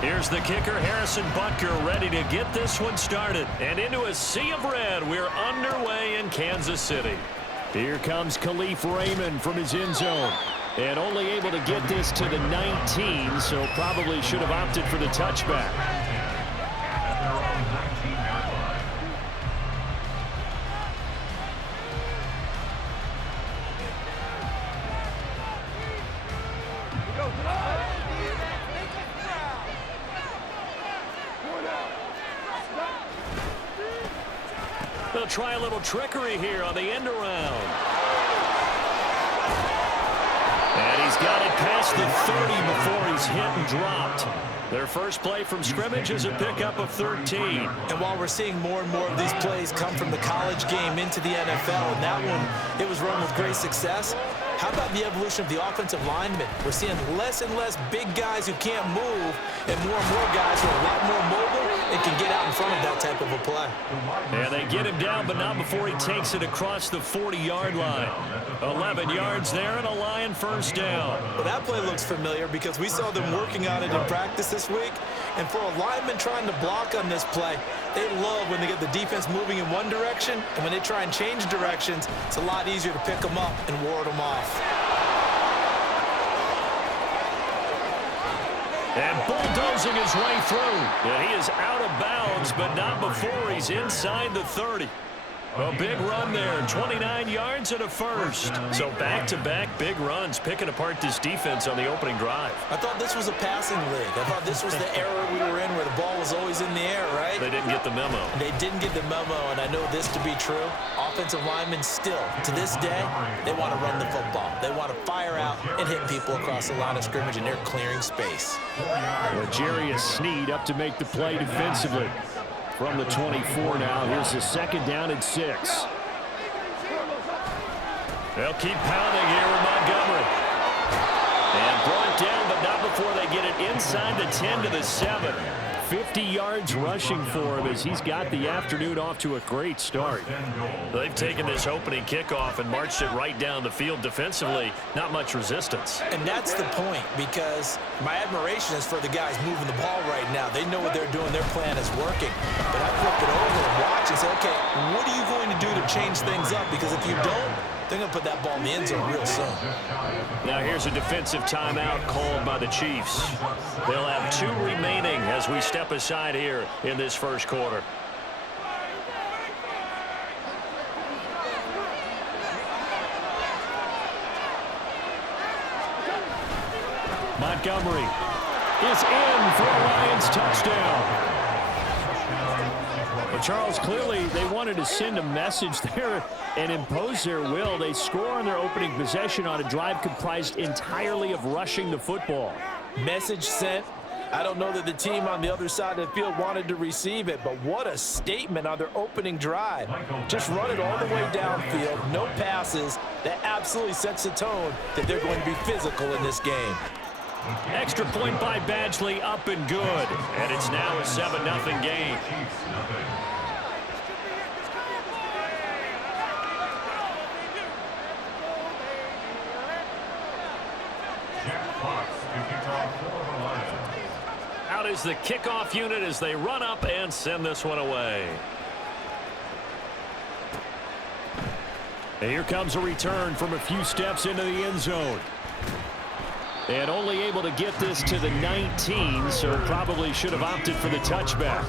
Here's the kicker, Harrison Butker, ready to get this one started. And into a sea of red, we're underway in Kansas City. Here comes Khalif Raymond from his end zone. And only able to get this to the 19, so probably should have opted for the touchback. They'll try a little trickery here on the end around. And he's got it past the 30 before he's hit and dropped. Their first play from scrimmage is a pickup of 13. And while we're seeing more and more of these plays come from the college game into the NFL, and that one, it was run with great success, how about the evolution of the offensive linemen? We're seeing less and less big guys who can't move and more guys who are a lot more mobile and can get out in front of that type of a play. And they get him down, but not before he takes it across the 40-yard line. 11 yards there and a Lion first down. Well, that play looks familiar because we saw them working on it in practice this week. And for a lineman trying to block on this play, they love when they get the defense moving in one direction, and when they try and change directions, it's a lot easier to pick them up and ward them off. And bulldozing his way through. And he is out of bounds, but not before he's inside the 30. A big run there, 29 yards and a first. So back-to-back big runs, picking apart this defense on the opening drive. I thought this was a passing league. I thought this was the era we were in where the ball was always in the air, right? They didn't get the memo. They didn't get the memo, and I know this to be true. Offensive linemen still, to this day, they want to run the football. They want to fire out and hit people across the line of scrimmage, and they're clearing space. Jarius Sneed up to make the play defensively. From the 24 now, here's the second down and 6. They'll keep pounding here with Montgomery. And brought down, but not before they get it inside the 10 to the 7. 50 yards rushing for him as he's got the afternoon off to a great start. They've taken this opening kickoff and marched it right down the field defensively. Not much resistance. And that's the point, because my admiration is for the guys moving the ball right now. They know what they're doing. Their plan is working. But I flip it over and watch and say, okay, what are you going to do to change things up? Because if you don't, they're going to put that ball in the end zone real soon. Now here's a defensive timeout called by the Chiefs. They'll have 2 remaining as we step aside here in this first quarter. Montgomery is in for a Lions touchdown. But Charles, clearly they wanted to send a message there and impose their will. They score on their opening possession on a drive comprised entirely of rushing the football. Message sent. I don't know that the team on the other side of the field wanted to receive it, but what a statement on their opening drive. Just run it all the way downfield, no passes. That absolutely sets the tone that they're going to be physical in this game. Extra point by Badgley, up and good. And it's now a 7-0 game. Out is the kickoff unit as they run up and send this one away. And here comes a return from a few steps into the end zone. And only able to get this to the 19, so probably should have opted for the touchback.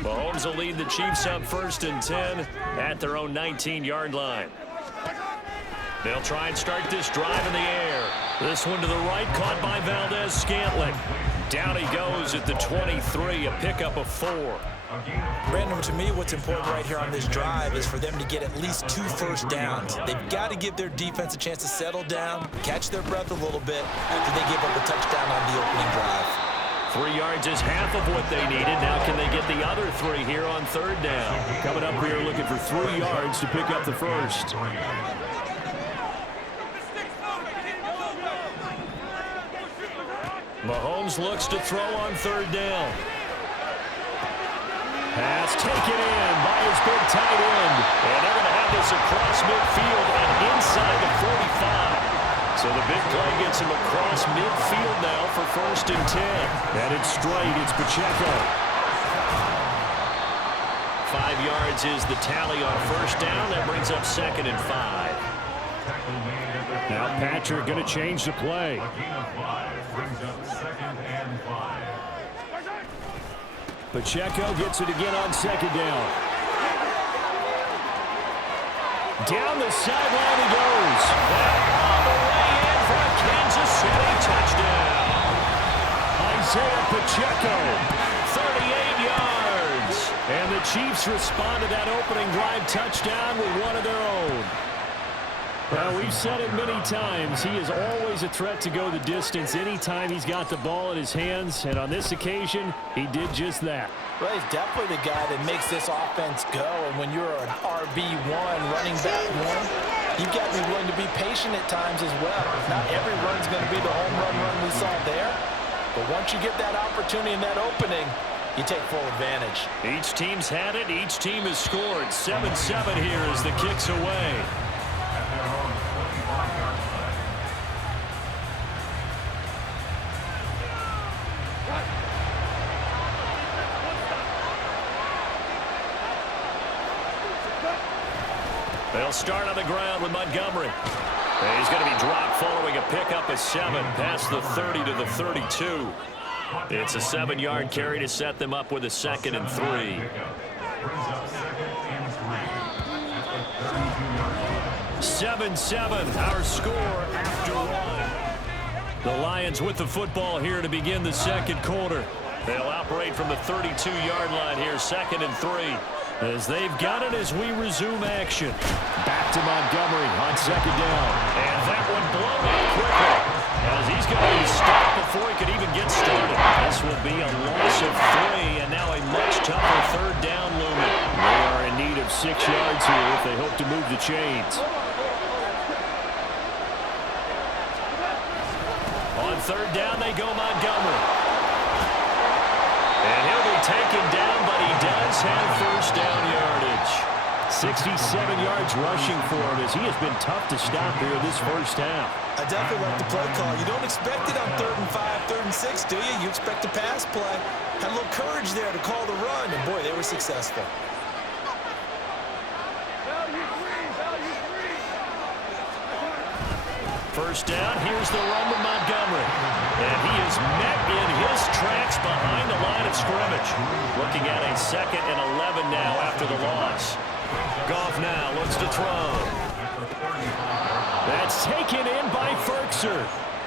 Mahomes will lead the Chiefs up 1st and 10 at their own 19-yard line. They'll try and start this drive in the air. This one to the right, caught by Valdez-Scantling. Down he goes at the 23, a pickup of 4. Brandon, to me, what's important right here on this drive is for them to get at least 2 first downs. They've got to give their defense a chance to settle down, catch their breath a little bit after they give up a touchdown on the opening drive. 3 yards is half of what they needed. Now can they get the other 3 here on 3rd down? Coming up here looking for 3 yards to pick up the first. Mahomes looks to throw on third down. Pass taken in by his big tight end. And they're going to have this across midfield and inside the 45. So the big play gets him across midfield now for 1st and 10. And it's straight. It's Pacheco. 5 yards is the tally on 1st down. That brings up 2nd and 5. Now Patrick going to change the play. Pacheco gets it again on 2nd down. Down the sideline he goes. And all the way in for a Kansas City touchdown. Isaiah Pacheco, 38 yards. And the Chiefs respond to that opening drive touchdown with one of their own. Well, we've said it many times. He is always a threat to go the distance anytime he's got the ball in his hands. And on this occasion, he did just that. Well, he's definitely the guy that makes this offense go. And when you're an RB1, running back one, you've got to be willing to be patient at times as well. Not every run's going to be the home run we saw there. But once you get that opportunity and that opening, you take full advantage. Each team's had it. Each team has scored. 7-7 here as the kick's away. They'll start on the ground with Montgomery. And he's going to be dropped following a pickup of 7 past the 30 to the 32. It's a 7-yard carry to set them up with a 2nd and 3. 7-7, our score after 1. The Lions with the football here to begin the 2nd quarter. They'll operate from the 32-yard line here, 2nd and 3. As they've got it as we resume action. Back to Montgomery on 2nd down. And that one blown up quickly as he's going to be stopped before he could even get started. This will be a loss of 3 and now a much tougher 3rd down looming. They are in need of 6 yards here if they hope to move the chains. On 3rd down they go Montgomery. And he'll be taken down, but he does have 1st down yardage. 67 yards rushing for him as he has been tough to stop here this 1st half. I definitely like the play call. You don't expect it on 3rd and 5, 3rd and 6, do you? You expect a pass play. Had a little courage there to call the run, and boy, they were successful. First down, here's the run with Montgomery. And he is met in his tracks behind the line of scrimmage. Looking at a 2nd and 11 now after the loss. Goff now looks to throw. That's taken in by Ferkser.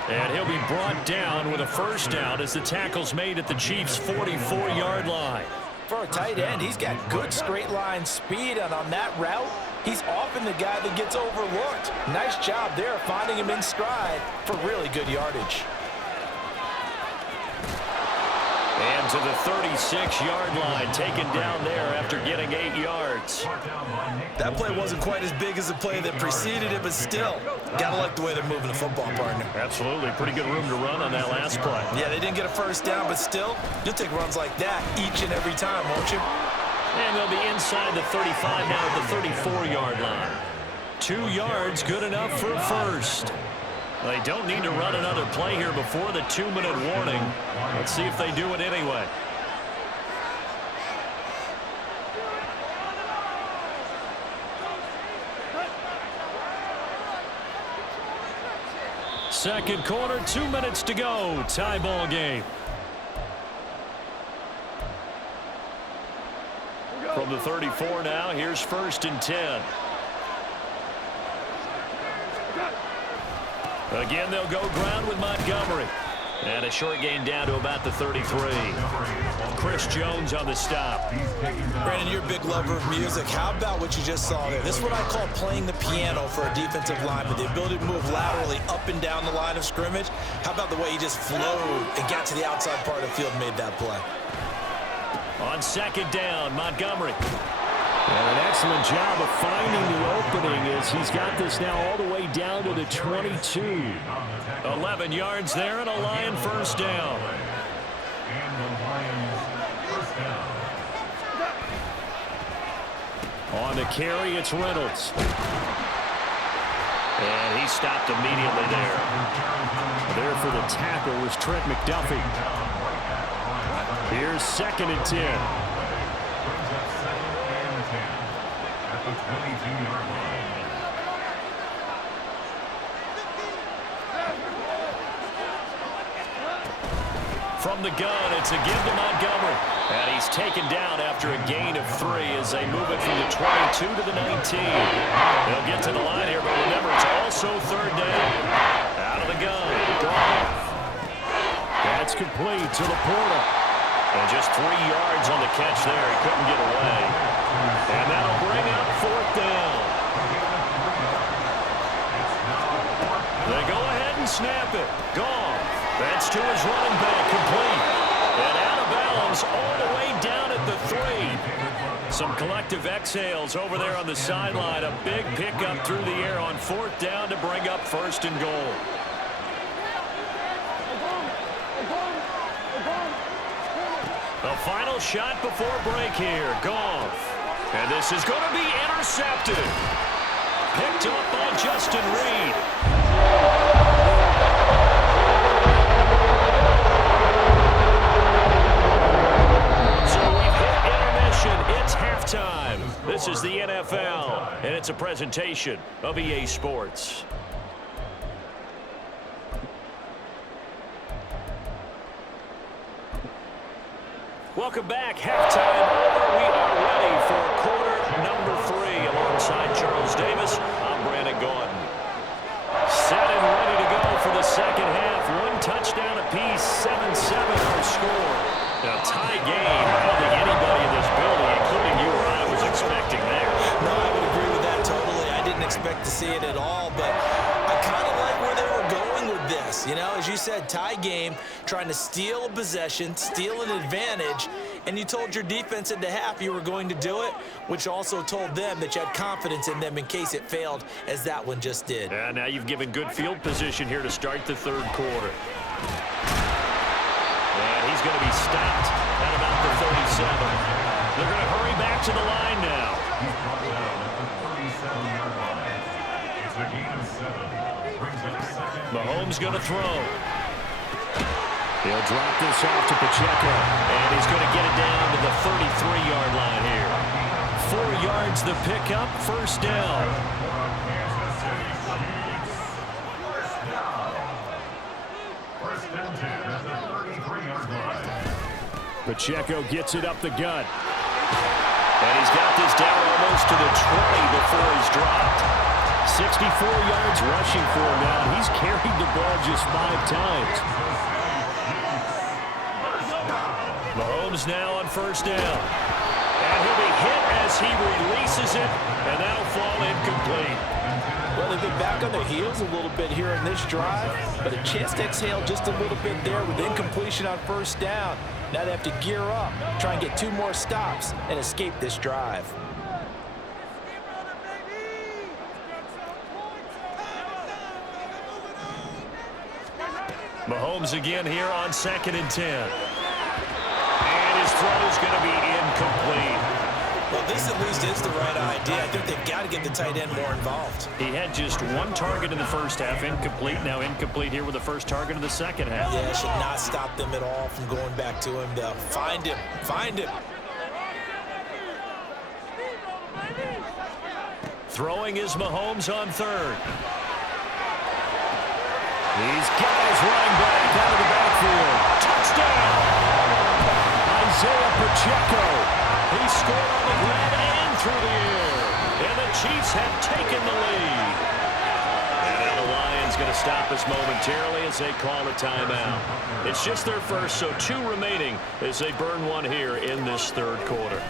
And he'll be brought down with a 1st down as the tackle's made at the Chiefs' 44-yard line. For a tight end, he's got good straight line speed, and on that route, he's often the guy that gets overlooked. Nice job there finding him in stride for really good yardage. And to the 36-yard line, taken down there after getting 8 yards. That play wasn't quite as big as the play that preceded it, but still, gotta like the way they're moving the football, partner. Absolutely. Pretty good room to run on that last play. Yeah, they didn't get a 1st down, but still, you'll take runs like that each and every time, won't you? And they'll be inside the 35 now at the 34-yard line. 2 yards, good enough for a 1st. They don't need to run another play here before the 2-minute warning. Let's see if they do it anyway. Second quarter, 2 minutes to go. Tie ball game. From the 34 now, here's 1st and 10. Again, they'll go ground with Montgomery. And a short gain down to about the 33. Chris Jones on the stop. Brandon, you're a big lover of music. How about what you just saw there? This is what I call playing the piano for a defensive lineman. The ability to move laterally up and down the line of scrimmage. How about the way he just flowed and got to the outside part of the field and made that play? On 2nd down, Montgomery. And an excellent job of finding the opening as he's got this now all the way down to the 22. 11 yards there and a Lion first down. On the carry, it's Reynolds. And he stopped immediately there. There for the tackle was Trent McDuffie. Here's 2nd and 10. From the gun, it's a give to Montgomery. And he's taken down after a gain of 3 as they move it from the 22 to the 19. They'll get to the line here, but remember, it's also 3rd down. Out of the gun. That's complete to Laporta. And just 3 yards on the catch there. He couldn't get away. And that'll bring up 4th down. They go ahead and snap it. Goff. That's to his running back, complete. And out of bounds all the way down at the 3. Some collective exhales over there on the sideline. A big pickup through the air on 4th down to bring up 1st and goal. The final shot before break here. Goff. And this is going to be intercepted. Picked up by Justin Reed. It's halftime. This is the NFL, and it's a presentation of EA Sports. Welcome back. Halftime over. We are ready for quarter number 3 alongside Charles Davis. I'm Brandon Gaudin. Set and ready to go for the second half. 1 touchdown apiece, 7-7 our score. A tie game. I don't think anybody in this building, including you or I, was expecting there. No, I would agree with that totally. I didn't expect to see it at all, but I kind of like where they were going with this. You know, as you said, tie game, trying to steal a possession, steal an advantage, and you told your defense at the half you were going to do it, which also told them that you had confidence in them in case it failed, as that one just did. And now you've given good field position here to start the 3rd quarter. And he's going to be stopped at about the 37. They're going to hurry back to the line now. Mahomes going to throw. He'll drop this off to Pacheco. And he's going to get it down to the 33-yard line here. 4 yards the pickup, 1st down. Pacheco gets it up the gut. And he's got this down almost to the 20 before he's dropped. 64 yards rushing for him now. He's carried the ball just 5 times. Mahomes now on 1st down. And he'll be hit as he releases it, and that'll fall incomplete. Well, they've been back on their heels a little bit here in this drive, but a chance to exhale just a little bit there with incompletion on 1st down. Now they have to gear up, try and get 2 more stops, and escape this drive. Mahomes again here on 2nd and 10. And his throw is going to be incomplete. Well, this at least is the right idea. I think they've got to get the tight end more involved. He had just 1 target in the first half, incomplete. Now incomplete here with the first target of the second half. Yeah, it should not stop them at all from going back to him, though. Find him. Find him. Throwing is Mahomes on 3rd. He's got his running back out of the backfield. Touchdown! Isaiah Pacheco. He scored on the ground and through the air. And the Chiefs have taken the lead. And now the Lions going to stop us momentarily as they call a timeout. It's just their first, so 2 remaining as they burn 1 here in this 3rd quarter.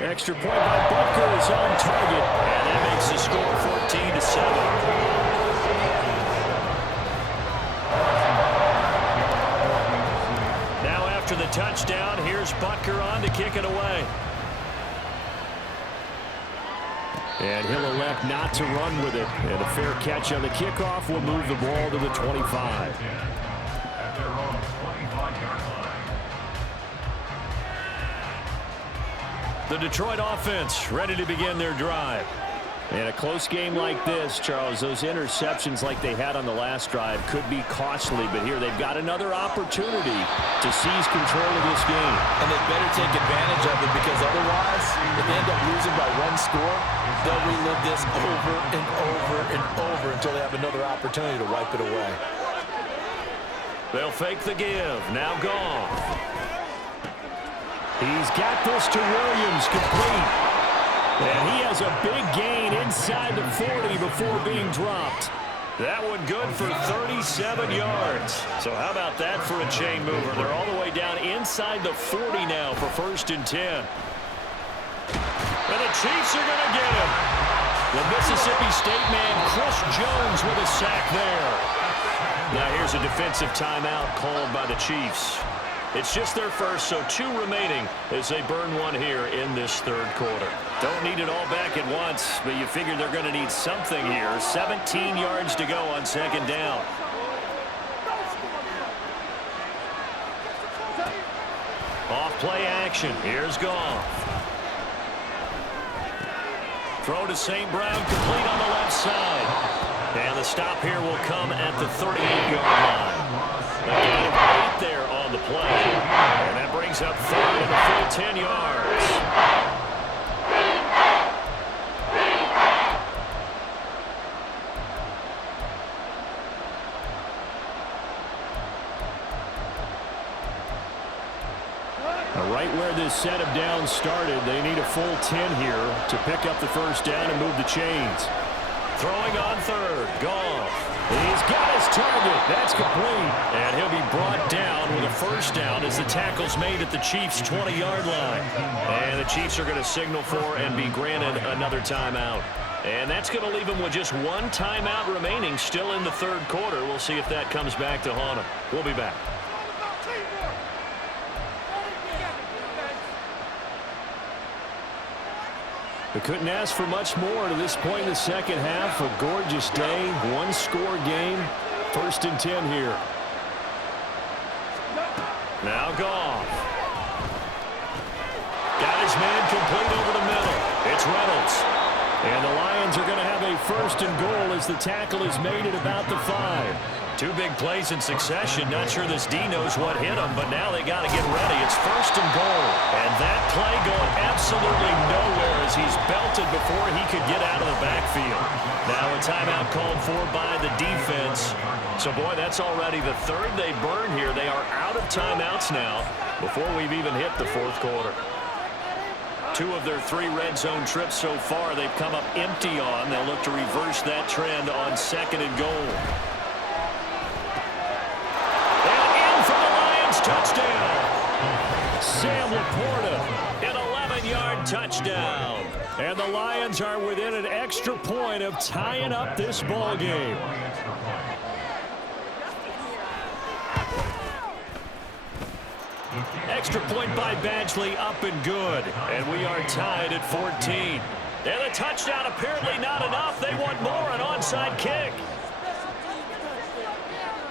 Extra point by Butker is on target. And that makes the score 14-7. Now after the touchdown. touchdown. Here's Butker on to kick it away. And he'll elect not to run with it. And a fair catch on the kickoff will move the ball to the 25. The Detroit offense ready to begin their drive. In a close game like this, Charles, those interceptions like they had on the last drive could be costly, but here they've got another opportunity to seize control of this game. And they better take advantage of it, because otherwise, if they end up losing by one score, they'll relive this over and over and over until they have another opportunity to wipe it away. They'll fake the give. Now Goff. He's got this to Williams, complete. And he has a big gain inside the 40 before being dropped. That one good for 37 yards. So how about that for a chain mover? They're all the way down inside the 40 now for 1st and 10. And the Chiefs are going to get him. The Mississippi State man, Chris Jones, with a sack there. Now here's a defensive timeout called by the Chiefs. It's just their first, so 2 remaining as they burn one here in this 3rd quarter. Don't need it all back at once, but you figure they're going to need something here. 17 yards to go on 2nd down. Off play action. Here's Goff. Throw to St. Brown, complete on the left side. And the stop here will come at the 38-yard line. A gain of 8 there on the play. And that brings up 3rd and a full 10 yards. Right where this set of downs started, they need a full 10 here to pick up the 1st down and move the chains. Throwing on 3rd, Goff. He's got his target. That's complete. And he'll be brought down with a 1st down as the tackle's made at the Chiefs' 20-yard line. And the Chiefs are going to signal for and be granted another timeout. And that's going to leave them with just 1 timeout remaining still in the 3rd quarter. We'll see if that comes back to haunt them. We'll be back. We couldn't ask for much more to this point in the 2nd half. A gorgeous day, 1-score game. 1st and 10 here. Now Goff. Got his man complete over the middle. It's Reynolds. And the Lions are going to have a 1st and goal as the tackle is made at about the 5. 2 big plays in succession. Not sure this D knows what hit him, but now they got to get ready. It's 1st and goal. And that play going absolutely nowhere as he's belted before he could get out of the backfield. Now a timeout called for by the defense. So, boy, that's already the 3rd they burn here. They are out of timeouts now before we've even hit the 4th quarter. 2 of their 3 red zone trips so far they've come up empty on. They'll look to reverse that trend on 2nd and goal. Touchdown. Sam Laporta, an 11-yard touchdown. And the Lions are within an extra point of tying up this ball game. Extra point by Badgley, up and good. And we are tied at 14. And the touchdown apparently not enough. They want more, an onside kick.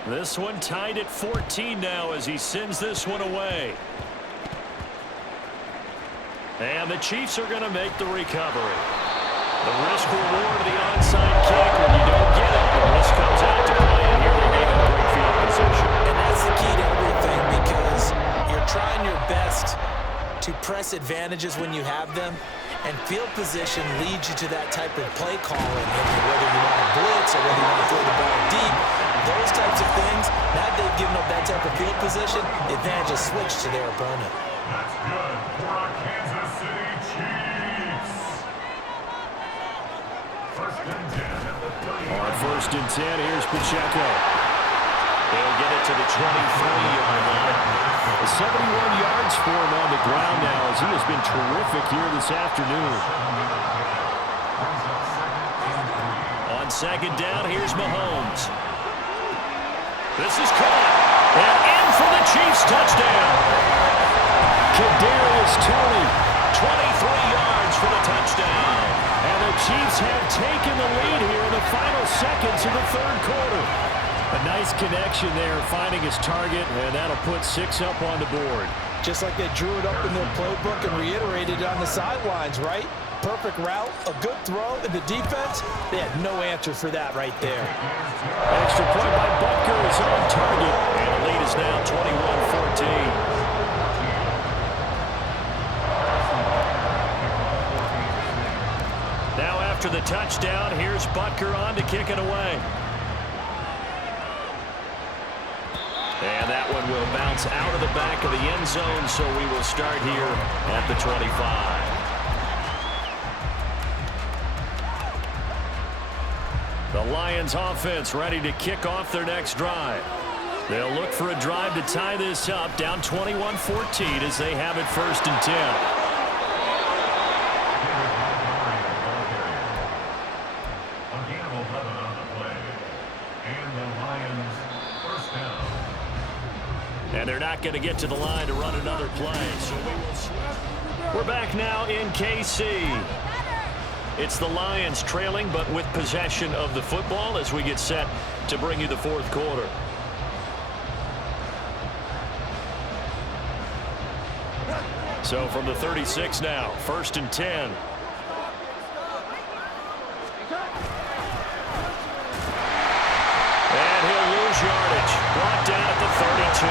This one tied at 14 now as he sends this one away. And the Chiefs are going to make the recovery. The risk reward of the onside kick. When you don't get it, the risk comes out to play. And here they're getting a great field position. And that's the key to everything, because you're trying your best to press advantages when you have them. And field position leads you to that type of play calling. Whether you want to blitz or whether you want to throw the ball deep, those types of things, now that they've given up that type of field position, the advantage is switched to their opponent. That's good for our Kansas City Chiefs. 1st and 10 at the 30. On 1st and 10, here's Pacheco. He'll get it to the 23-yard line. 71 yards for him on the ground now as he has been terrific here this afternoon. On 2nd down, here's Mahomes. This is caught. And in for the Chiefs touchdown. Kadarius Toney, 23 yards for the touchdown. And the Chiefs have taken the lead here in the final seconds of the third quarter. A nice connection there, finding his target, and that'll put 6 up on the board. Just like they drew it up in their playbook and reiterated it on the sidelines, right? Perfect route, a good throw, and the defense, they had no answer for that right there. Extra point by Butker is on target, and the lead is now 21-14. Now after the touchdown, here's Butker on to kick it away. And that one will bounce out of the back of the end zone, so we will start here at the 25. The Lions offense ready to kick off their next drive. They'll look for a drive to tie this up, down 21-14 as they have it 1st and 10. And they're not going to get to the line to run another play. So we're back now in KC. It's the Lions trailing, but with possession of the football as we get set to bring you the fourth quarter. So from the 36 now, 1st and 10. And he'll lose yardage. Brought down at the 32.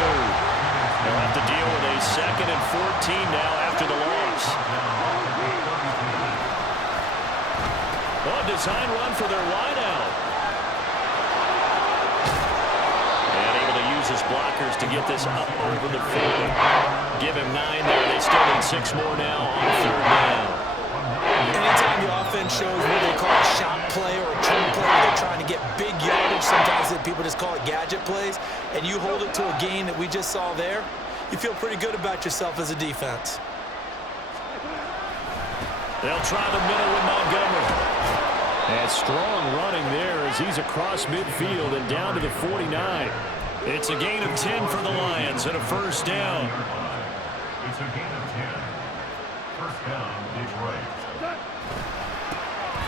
They'll have to deal with a 2nd and 14 now after the loss. Design run for their wideout. And able to use his blockers to get this up over the field. Give him 9 there. They still need 6 more now on 3rd down. Anytime the offense shows what they call a shot play or a trim play, where they're trying to get big yardage, sometimes people just call it gadget plays, and you hold it to a gain that we just saw there, you feel pretty good about yourself as a defense. They'll try the middle with Montgomery. And strong running there as he's across midfield and down to the 49. It's a gain of 10 for the Lions and a 1st down. It's a gain of 10. 1st down, Detroit.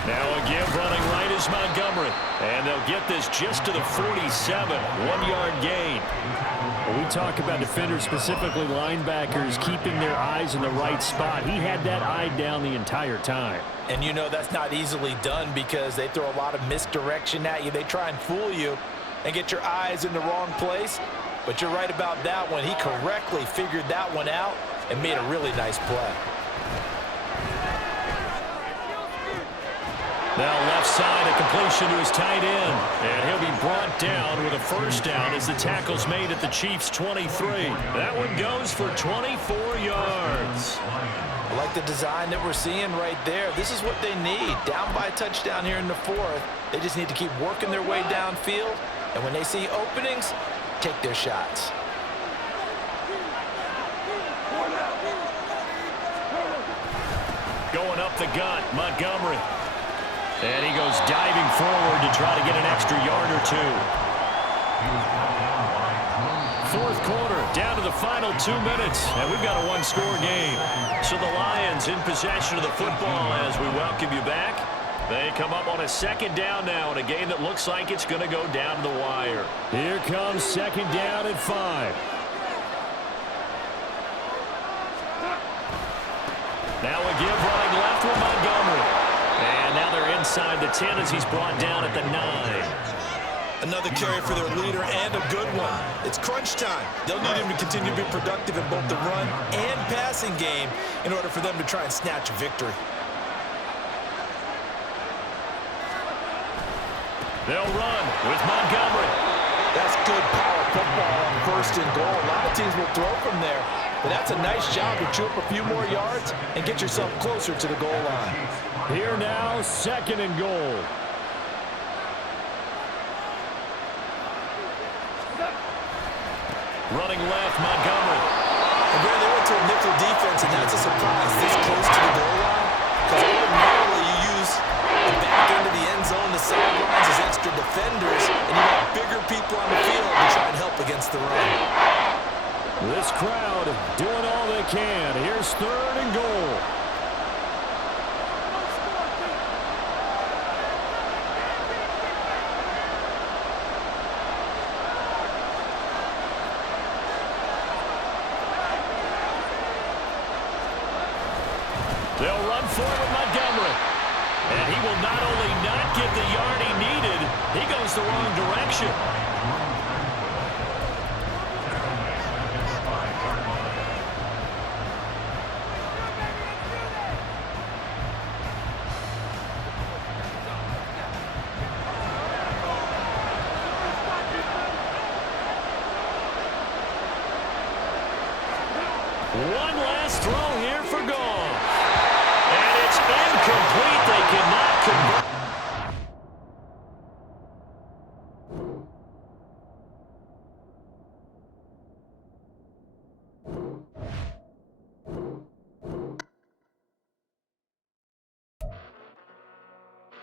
Now a give running right is Montgomery. And they'll get this just to the 47. 1-yard gain. When we talk about defenders, specifically linebackers, keeping their eyes in the right spot, he had that eye down the entire time. And you know that's not easily done because they throw a lot of misdirection at you. They try and fool you and get your eyes in the wrong place. But you're right about that one. He correctly figured that one out and made a really nice play. Now left side, a completion to his tight end. And he'll be brought down with a 1st down as the tackle's made at the Chiefs' 23. That one goes for 24 yards. I like the design that we're seeing right there. This is what they need. Down by a touchdown here in the 4th. They just need to keep working their way downfield. And when they see openings, take their shots. Going up the gut, Montgomery. And he goes diving forward to try to get an extra yard or 2. 4th quarter, down to the final 2 minutes, and we've got a 1-score game. So the Lions in possession of the football as we welcome you back. They come up on a 2nd down now in a game that looks like it's going to go down to the wire. Here comes 2nd down at 5. Now a give running left with Montgomery. And now they're inside the 10 as he's brought down at the 9. Another carry for their leader and a good one. It's crunch time. They'll need him to continue to be productive in both the run and passing game in order for them to try and snatch a victory. They'll run with Montgomery. That's good power football on 1st and goal. A lot of teams will throw from there, but that's a nice job to chew up a few more yards and get yourself closer to the goal line. Here now, 2nd and goal. Running left, Montgomery. And there they went to a nickel defense, and that's a surprise this close to the goal line. Because ordinarily you use the back end of the end zone, the sidelines as extra defenders, and you have bigger people on the field to try and help against the run. This crowd doing all they can. Here's 3rd and goal. They'll run forward Montgomery. And he will not only not get the yard he needed, he goes the wrong direction. One last throw here for goal. And it's incomplete. They cannot convert.